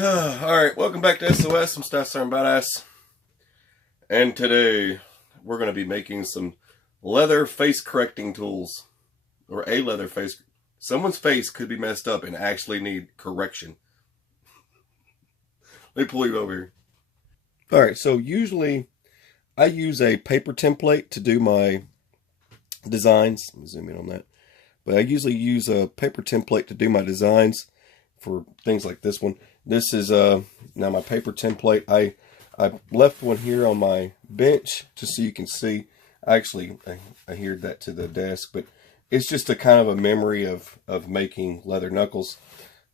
Alright, welcome back to SOS. I'm Style Southern Badass. And today, we're going to be making some leather face correcting tools. Or a leather face. Someone's face could be messed up and actually need correction. Let me pull you over here. Alright, so usually I use a paper template to do my designs. Let me zoom in on that. But I usually use a paper template to do my designs for things like this one. This is now my paper template. I left one here on my bench just so you can see. I adhered that to the desk, but it's just a kind of a memory of making leather knuckles.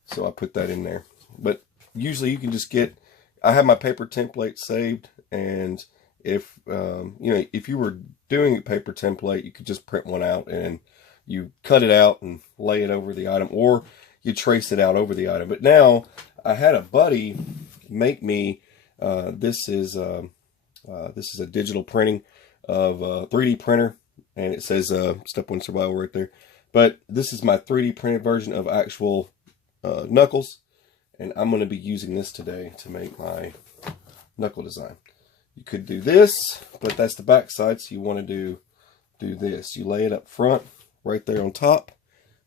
So I put that in there. But usually you can just get, I have my paper template saved, and if if you were doing a paper template, you could just print one out and you cut it out and lay it over the item, or you trace it out over the item. But now I had a buddy make me this is a digital printing of a 3D printer, and it says step 1 survival right there. But this is my 3D printed version of actual knuckles, and I'm going to be using this today to make my knuckle design. You could do this, but that's the back side, so you want to do this. You lay it up front right there on top.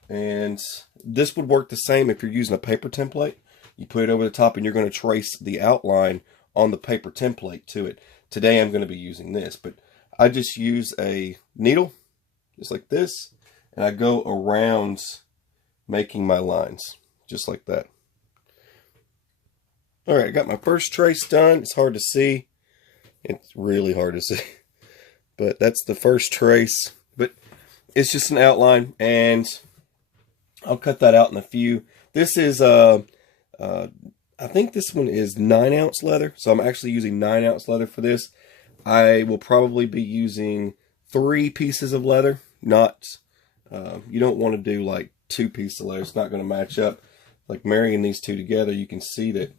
And this would work the same if you're using a paper template. You put it over the top and you're going to trace the outline on the paper template to it. Today I'm going to be using this, but I just use a needle, just like this, and I go around making my lines, just like that. Alright, I got my first trace done. It's hard to see. It's really hard to see. But that's the first trace. But it's just an outline, and I'll cut that out in a few. This is, I think this one is 9-ounce leather. So I'm actually using 9-ounce leather for this. I will probably be using 3 pieces of leather. Not, you don't want to do like 2 pieces of leather. It's not going to match up. Like marrying these two together, you can see that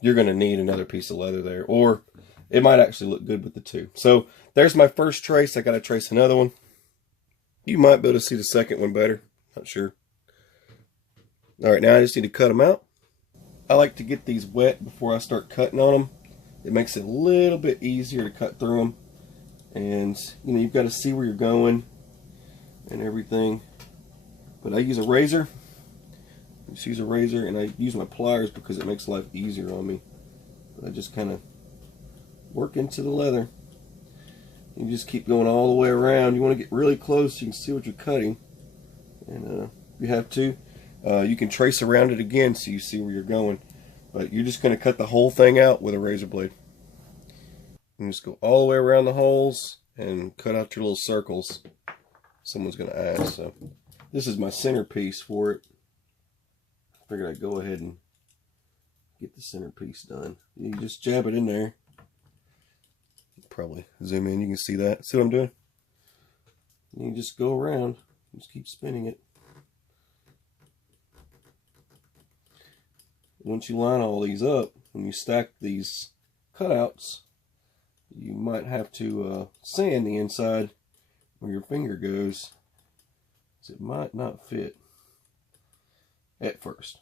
you're going to need another piece of leather there. Or it might actually look good with the 2. So there's my first trace. I got to trace another one. You might be able to see the second one better. Not sure. Alright, now I just need to cut them out. I like to get these wet before I start cutting on them. It makes it a little bit easier to cut through them. And, you've got to see where you're going and everything. But I use a razor. I just use a razor, and I use my pliers because it makes life easier on me. But I just kind of work into the leather. You just keep going all the way around. You want to get really close so you can see what you're cutting. And if you have to, you can trace around it again so you see where you're going. But you're just going to cut the whole thing out with a razor blade. And just go all the way around the holes and cut out your little circles. Someone's going to ask. So this is my centerpiece for it. I figured I'd go ahead and get the centerpiece done. You just jab it in there. Probably zoom in, you can see that. See what I'm doing? You just go around, just keep spinning it. Once you line all these up, when you stack these cutouts, you might have to sand the inside where your finger goes, because it might not fit at first.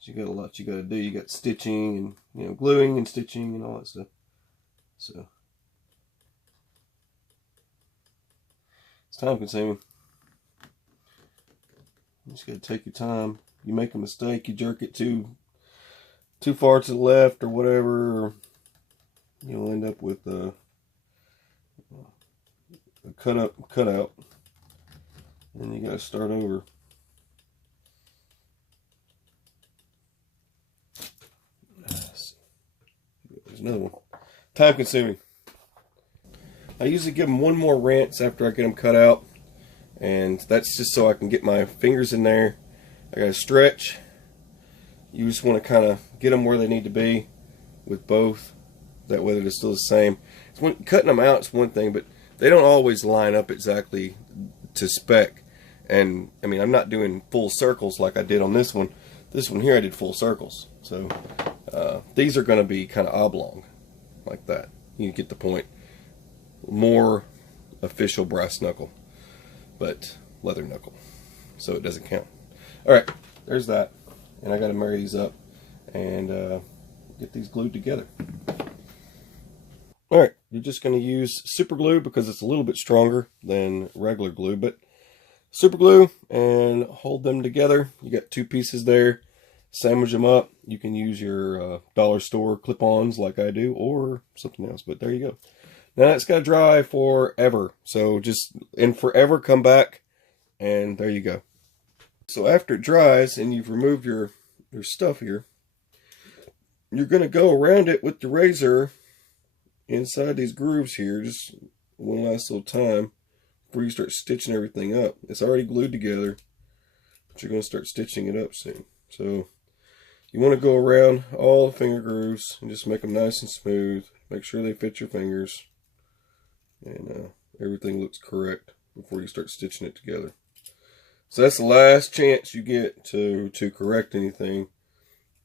So you got a lot you got to do. You got stitching and gluing and stitching and all that stuff. So it's time consuming. You just gotta take your time. You make a mistake, you jerk it too far to the left or whatever, or you'll end up with a cutout, and you gotta start over. There's another one. Time consuming. I usually give them one more rinse after I get them cut out, and that's just so I can get my fingers in there. I gotta stretch. You just want to kind of get them where they need to be with both. That way they're still the same. Cutting them out is one thing, but they don't always line up exactly to spec. And I mean, I'm not doing full circles like I did on this one. This one here I did full circles. So these are going to be kind of oblong like that. You get the point. More official brass knuckle, but leather knuckle, so it doesn't count. Alright, there's that. and I got to marry these up and get these glued together. Alright, you're just going to use super glue because it's a little bit stronger than regular glue, but super glue and hold them together. You got 2 pieces there. Sandwich them up. You can use your dollar store clip-ons like I do, or something else, but there you go. Now it's got to dry forever, so just in forever come back and there you go. So after it dries and you've removed your stuff here, you're going to go around it with the razor inside these grooves here, just one last little time before you start stitching everything up. It's already glued together, but you're going to start stitching it up soon. So you want to go around all the finger grooves and just make them nice and smooth. Make sure they fit your fingers and everything looks correct before you start stitching it together. So that's the last chance you get to correct anything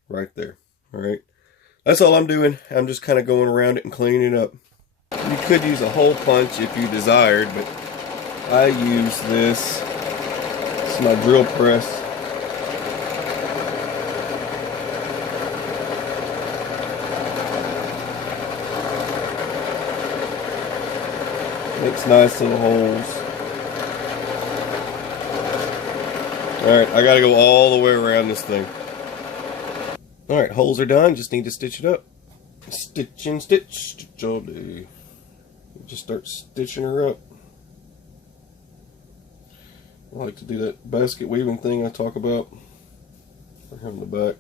right there. Alright, that's all I'm doing. I'm just kind of going around it and cleaning it up. You could use a hole punch if you desired, but I use this. It's my drill press. Makes nice little holes. Alright, I gotta go all the way around this thing. Alright, holes are done, just need to stitch it up. Stitch and stitch, stitch all day. Just start stitching her up. I like to do that basket weaving thing I talk about for him in the back.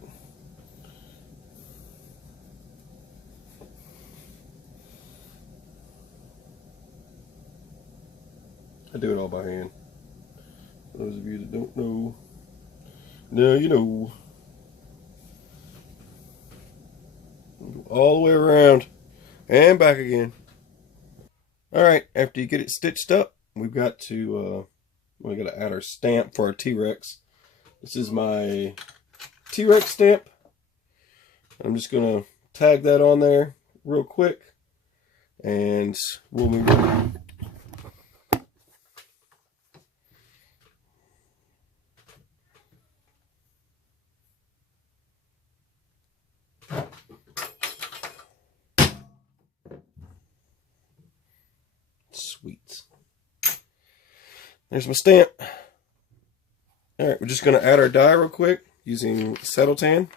I do it all by hand. For those of you that don't know, now you know. Go all the way around and back again. Alright, after you get it stitched up, we've got to add our stamp for our T-Rex. This is my T-Rex stamp. I'm just going to tag that on there real quick and we'll move on. Sweet. There's my stamp. Alright, we're just going to add our dye real quick using Settle Tan.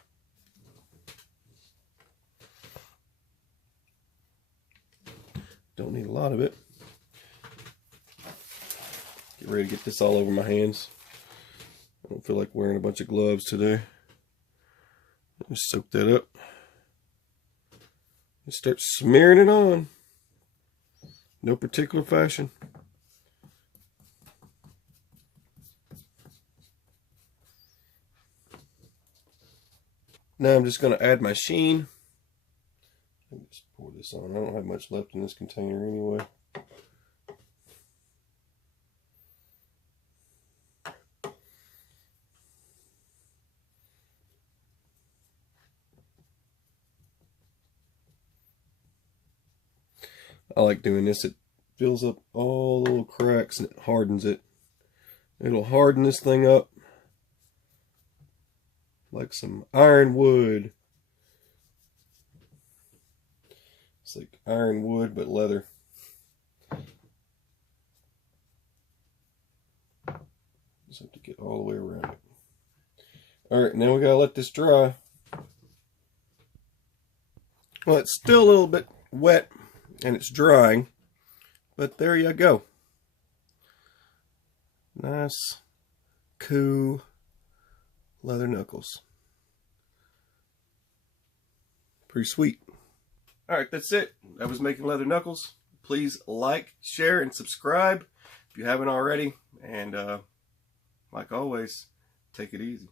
Don't need a lot of it. Get ready to get this all over my hands. I don't feel like wearing a bunch of gloves today. Just soak that up. And start smearing it on. No particular fashion. Now I'm just going to add my sheen. Let me just pour this on. I don't have much left in this container anyway. I like doing this. It fills up all the little cracks and it hardens it. It'll harden this thing up like some iron wood. It's like iron wood but leather. Just have to get all the way around it. Alright, now we gotta let this dry. Well, it's still a little bit wet and it's drying, but there you go. Nice, cool leather knuckles. Pretty sweet. Alright, that's it. That was making leather knuckles. Please like, share, and subscribe if you haven't already. And like always, take it easy.